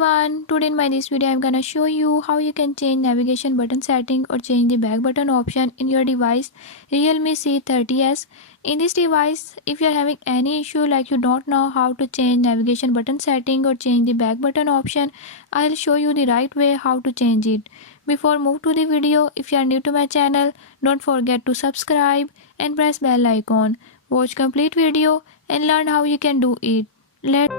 everyone, today in my this video I'm gonna show you how you can change navigation button setting or change the back button option in your device Realme C30s. In this device, if you are having any issue like you don't know how to change navigation button setting or change the back button option, I'll show you the right way how to change it. Before move to the video, if you are new to my channel, don't forget to subscribe and press bell icon. Watch complete video and learn how you can do it. Let's